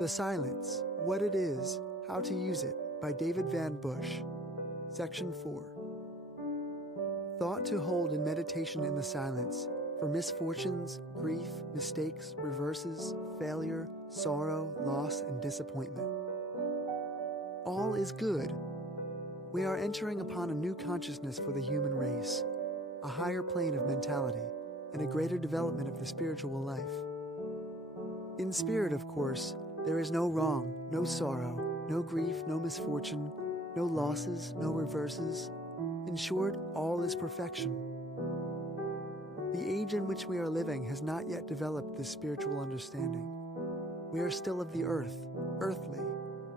The Silence, What It Is, How to Use It by David Van Bush. Section 4. Thought to hold in meditation in the silence for misfortunes, grief, mistakes, reverses, failure, sorrow, loss, and disappointment. All is good. We are entering upon a new consciousness for the human race, a higher plane of mentality, and a greater development of the spiritual life. In spirit, of course, there is no wrong, no sorrow, no grief, no misfortune, no losses, no reverses. In short, all is perfection. The age in which we are living has not yet developed this spiritual understanding. We are still of the earth, earthly,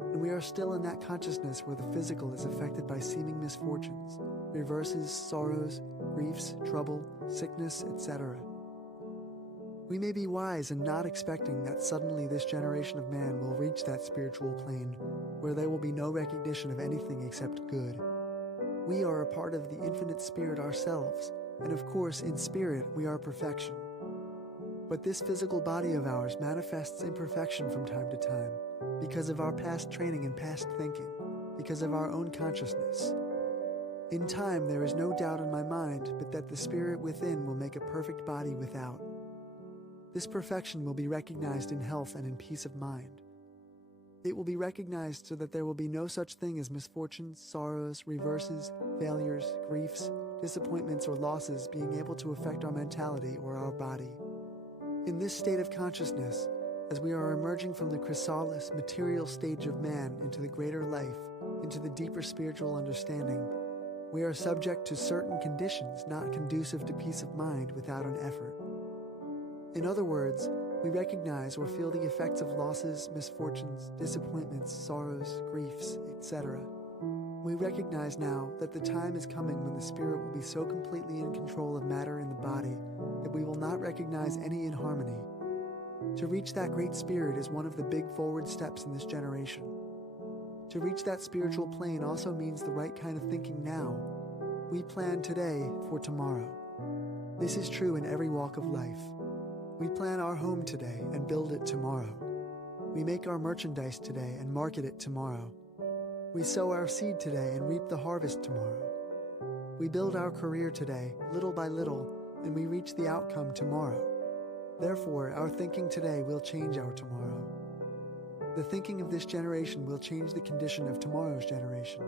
and we are still in that consciousness where the physical is affected by seeming misfortunes, reverses, sorrows, griefs, trouble, sickness, etc. We may be wise in not expecting that suddenly this generation of man will reach that spiritual plane where there will be no recognition of anything except good. We are a part of the infinite spirit ourselves, and of course, in spirit, we are perfection. But this physical body of ours manifests imperfection from time to time because of our past training and past thinking, because of our own consciousness. In time, there is no doubt in my mind but that the spirit within will make a perfect body without. This perfection will be recognized in health and in peace of mind. It will be recognized so that there will be no such thing as misfortunes, sorrows, reverses, failures, griefs, disappointments, or losses being able to affect our mentality or our body. In this state of consciousness, as we are emerging from the chrysalis, material stage of man into the greater life, into the deeper spiritual understanding, we are subject to certain conditions not conducive to peace of mind without an effort. In other words, we recognize or feel the effects of losses, misfortunes, disappointments, sorrows, griefs, etc. We recognize now that the time is coming when the spirit will be so completely in control of matter in the body that we will not recognize any inharmony. To reach that great spirit is one of the big forward steps in this generation. To reach that spiritual plane also means the right kind of thinking now. We plan today for tomorrow. This is true in every walk of life. We plan our home today and build it tomorrow. We make our merchandise today and market it tomorrow. We sow our seed today and reap the harvest tomorrow. We build our career today, little by little, and we reach the outcome tomorrow. Therefore, our thinking today will change our tomorrow. The thinking of this generation will change the condition of tomorrow's generation.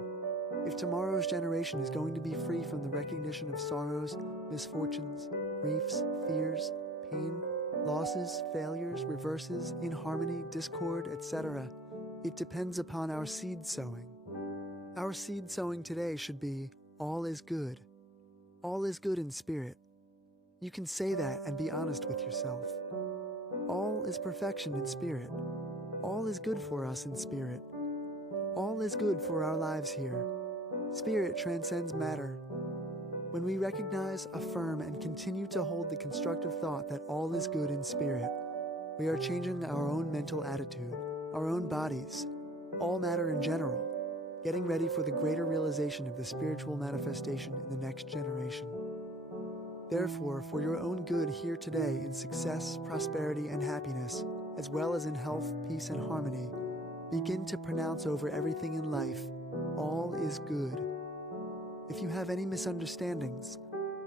If tomorrow's generation is going to be free from the recognition of sorrows, misfortunes, griefs, fears, pain, losses, failures, reverses, inharmony, discord, etc., it depends upon our seed sowing. Our seed sowing today should be, all is good. All is good in spirit. You can say that and be honest with yourself. All is perfection in spirit. All is good for us in spirit. All is good for our lives here. Spirit transcends matter. When we recognize, affirm, and continue to hold the constructive thought that all is good in spirit, we are changing our own mental attitude, our own bodies, all matter in general, getting ready for the greater realization of the spiritual manifestation in the next generation. Therefore, for your own good here today in success, prosperity, and happiness, as well as in health, peace, and harmony, begin to pronounce over everything in life, all is good. If you have any misunderstandings,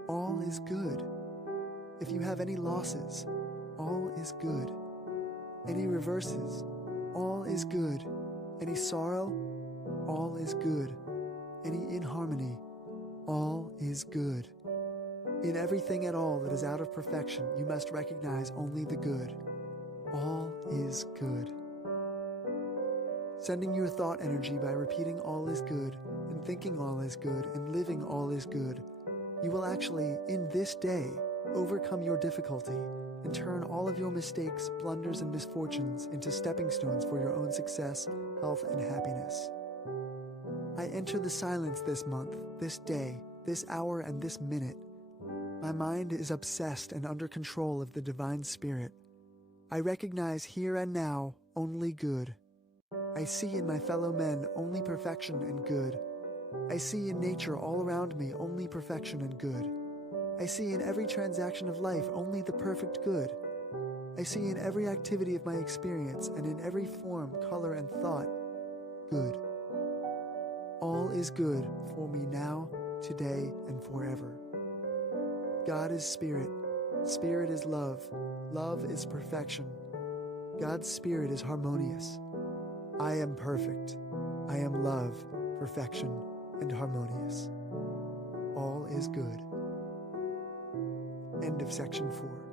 all is good. If you have any losses, all is good. Any reverses, all is good. Any sorrow, all is good. Any inharmony, all is good. In everything at all that is out of perfection, you must recognize only the good. All is good. Sending your thought energy by repeating all is good, and thinking all is good, and living all is good, you will actually, in this day, overcome your difficulty and turn all of your mistakes, blunders, and misfortunes into stepping stones for your own success, health, and happiness. I enter the silence this month, this day, this hour, and this minute. My mind is obsessed and under control of the divine spirit. I recognize here and now only good. I see in my fellow men only perfection and good. I see in nature all around me only perfection and good. I see in every transaction of life only the perfect good. I see in every activity of my experience and in every form, color, and thought, good. All is good for me now, today, and forever. God is spirit. Spirit is love. Love is perfection. God's spirit is harmonious. I am perfect. I am love, perfection, and harmonious. All is good. End of section 4.